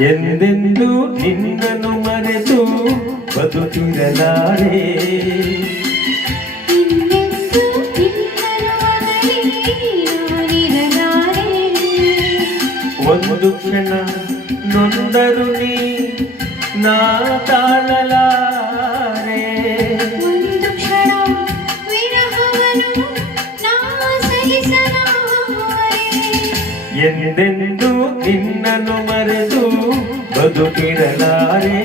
ಎಂದೆಂದು ನಿನ್ನನ್ನು ಮರೆತು ಬದುಕಿರಲಾರೆ. ಒಂದು ಕ್ಷಣ ನೊಂದರು ನೀ ನಾ ತಾಳಲಾರೆ. ಒಂದು ಕ್ಷಣ ವಿರಹವನ್ನು ನಾ ಸಹಿಸಲಾರೆ. ಎಂದೆಂದು ನಿನ್ನನ್ನು ಮರೆತು ಬದುಕಿರಲಾರೆ.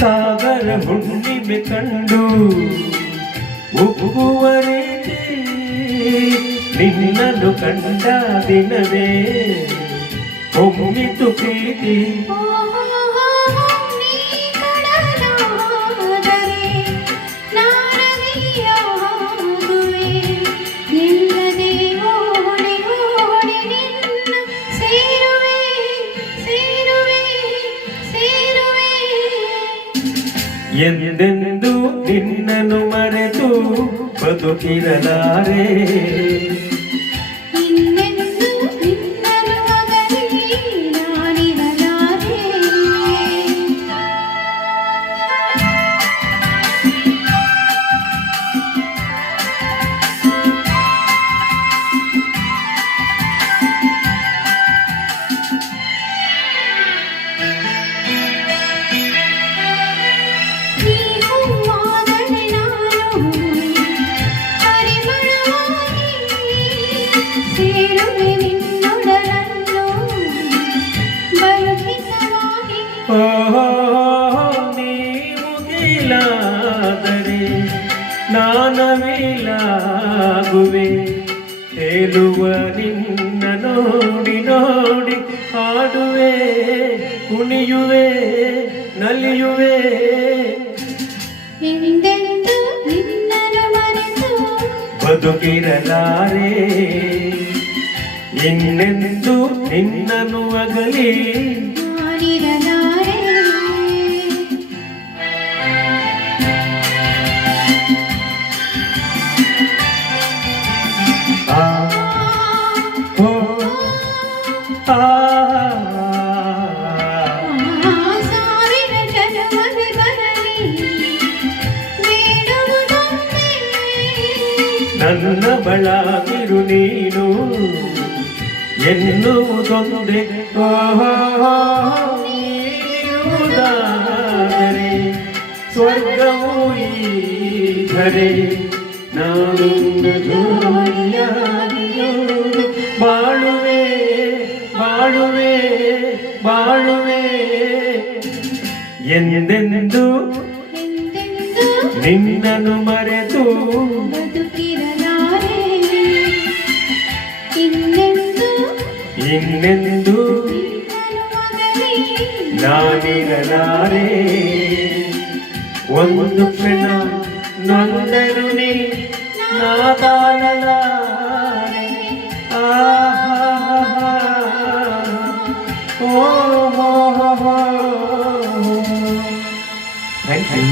ಸಾಗರ ಹುಣ್ಣಿಮೆ ಕಂಡು ಉಕ್ಕುವ ರೀತಿ ನಿನ್ನನ್ನು ಕಂಡ ದಿನವೇ ಹೊಮ್ಮಿತು ಪ್ರೀತಿ. ಎಂದೆಂದು ನಿನ್ನನ್ನು ಮರೆತು ಬದುಕಿರಲಾರೆ. ನೀವುಗಿಲಾದರೆ ನಾನವಿಲಾಗುವೆ. ಹೇಳುವ ನಿನ್ನ ನೋಡಿ ನೋಡಿ ಹಾಡುವೆ, ಕುಣಿಯುವೆ, ನಲಿಯುವೆ. ಎಂದೆಂದು ನಿನ್ನನ್ನು ಮರೆತು ಬದುಕಿರಲಾರೆ. ಇನ್ನೆಂದು ನಿನ್ನನ್ನು ಅಗಲಿ ನಾನಿರಲಾರೆ. ಆ ಓ ಆ ಸಾವಿರ ಜನ್ಮದ ಬರಲಿ ಬೇಡುವುದೊಂದೇ. ನನ್ನ ಬಳಗಿರು ನೀನು ಎನ್ನುವುದೊಂದೇ. ನೀನಿರುವುದಾದರೆ ಸ್ವರ್ಗವೂ ಈಗರೆ ನಾನಿಂದ ಜೋಡಿಯಾಗಿಯೋ ಬಾಳುವೆ ಬಾಳುವೆ ಬಾಳುವೆ. ಎಂದೆಂದು ನಿನ್ನನ್ನು ಮರೆತು ಬದುಕಿರಲಾರೆ. ಇನ್ನೆಂದು ನಾನಿರಲಾರೆ. ಒಂದು ಕ್ಷಣ ನೊಂದರು ನೀ ನಾ ತಾಳಲಾರೆ. ಆಹಾ ಓ ಥ್ಯಾಂಕ್ ಯು.